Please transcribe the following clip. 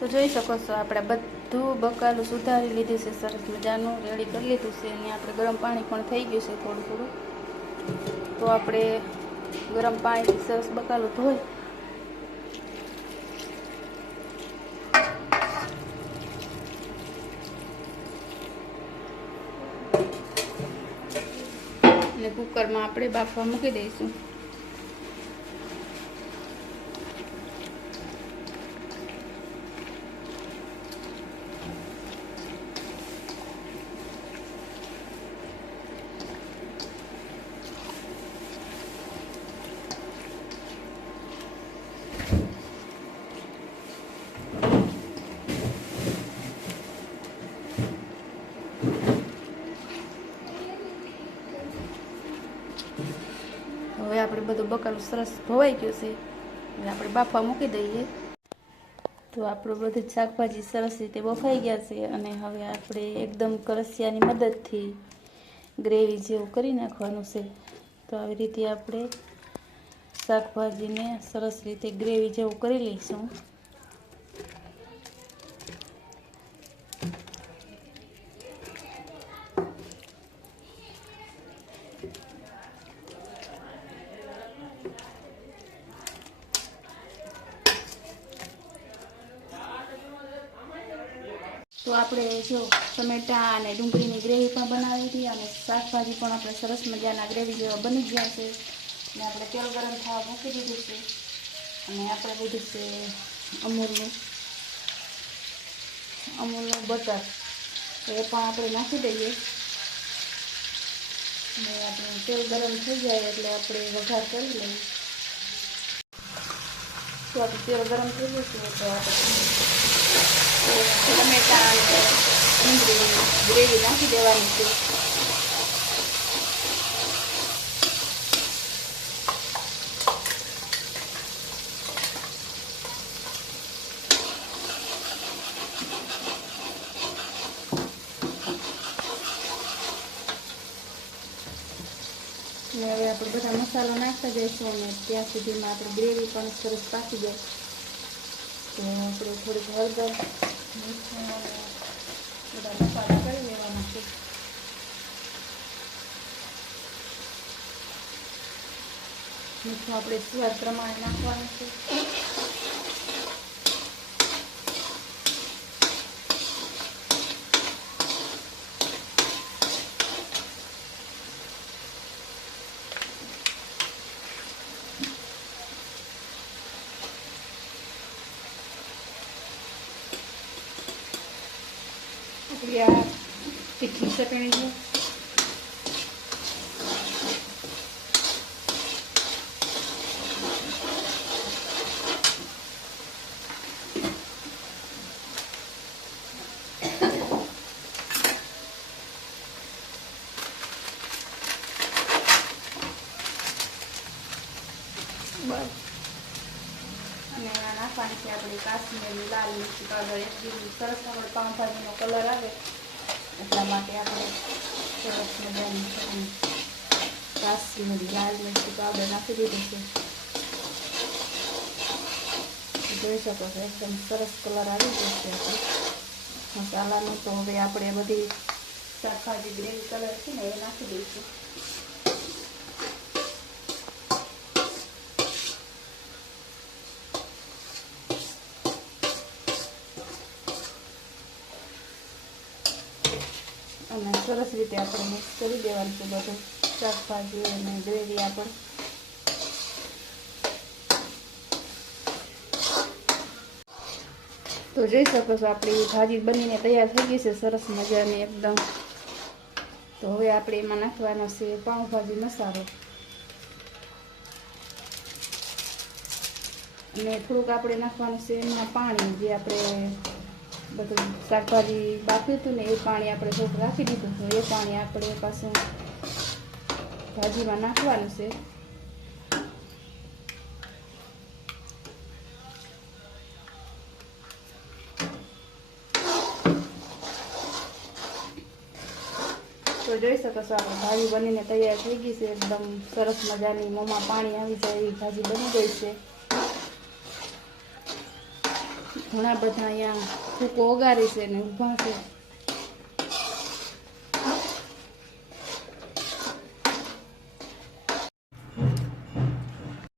તો જોઈ શકો છો આપણે બધું બકાલું સુધારી લીધું છે, સરસ મજાનું રેડી કરી લીધું છે અને આપણે ગરમ પાણી પણ થઈ ગયું છે થોડું થોડું. તો આપણે ગરમ પાણીથી સરસ બકાલું ધોઈ અને કુકરમાં આપણે બાફવા મૂકી દઈશું. હવે આપણે બધું બકાલું સરસ ધોવાઈ ગયું છે, હવે આપણે બાફવા મૂકી દઈએ. તો આપણું બધું શાકભાજી સરસ રીતે બફાઈ ગયા છે અને હવે આપણે એકદમ કરસિયાની મદદથી ગ્રેવી જેવું કરી નાખવાનું છે. તો આવી રીતે આપણે શાકભાજીને સરસ રીતે ગ્રેવી જેવું કરી લઈશું. તો આપણે જો ટમેટા અને ડુંગળીની ગ્રેવી પણ બનાવી હતી અને શાકભાજી પણ આપણે સરસ મજાના ગ્રેવી જેવા બની ગયા છે. અને આપણે તેલ ગરમ થવા મૂકી દીધું છે અને આપણે લીધું છે અમૂલનું બટર, એ પણ આપણે નાખી દઈએ. અને આપણે તેલ ગરમ થઈ જાય એટલે આપણે વઘાર કરી લઈએ. તો આપણે તેલ ગરમ થઈ ગયું છે તો આપણે ટમેટા અને ડુંગળી ગ્રેવી નાખી દેવાની છે. અને હવે આપણે બધા મસાલા નાખતા જઈશું અને ત્યાં સુધીમાં આપણે ગ્રેવી પણ સરસ પાકી જાય. તો આપણે થોડીક હળદર, મીઠું અને બધા મસાલા કરી લેવાના છે. મીઠું આપણે સ્વાદ પ્રમાણે નાખવાનું છે. આપણી આ તીખી ચટણી છે. બસ અને નાખવાની છે આપણી કાશ્મીરી લાલ મિર્ચી પાવડર. એકદમ સરસ આપણે પાઉંભાજીનો કલર આવે એટલા માટે આપણે સરસ મજાની ચટણી કાશ્મીરી લાલ મિર્ચી પાવડર નાખી દીધું છે. જોઈ શકો છો એકદમ સરસ કલર આવી ગયો છે આપણે મસાલાનો. તો હવે આપણે બધી શાકભાજી ગ્રેવી કલર છે ને એ નાખી દઈશું. અને સરસ રીતે આપણે મિક્સ કરી દેવાનું છે બધું શાકભાજી અને ગ્રેવી આપણે. તો જોઈ શકો છો આપણી ભાજી બનીને તૈયાર થઈ ગઈ છે સરસ મજાની એકદમ. તો હવે આપણે એમાં નાખવાનો છે પાઉંભાજી મસાલો અને થોડુંક આપણે નાખવાનું છે એમાં પાણી, જે આપણે બધું શાકભાજી બાફ્યું હતું ને એ પાણી આપણે થોડુંક રાખી દીધું હતું. એ પાણી આપણે પાછું ભાજીમાં નાખવાનું છે. તો જોઈ શકો છો આપણે ભાજી બનીને તૈયાર થઈ ગઈ છે એકદમ સરસ મજાની. મોંમાં પાણી આવી જાય એવી ભાજી બની ગઈ છે. ઘણા બધા અહીંયા ફૂકો ઓગારે છે ને ઊભા છે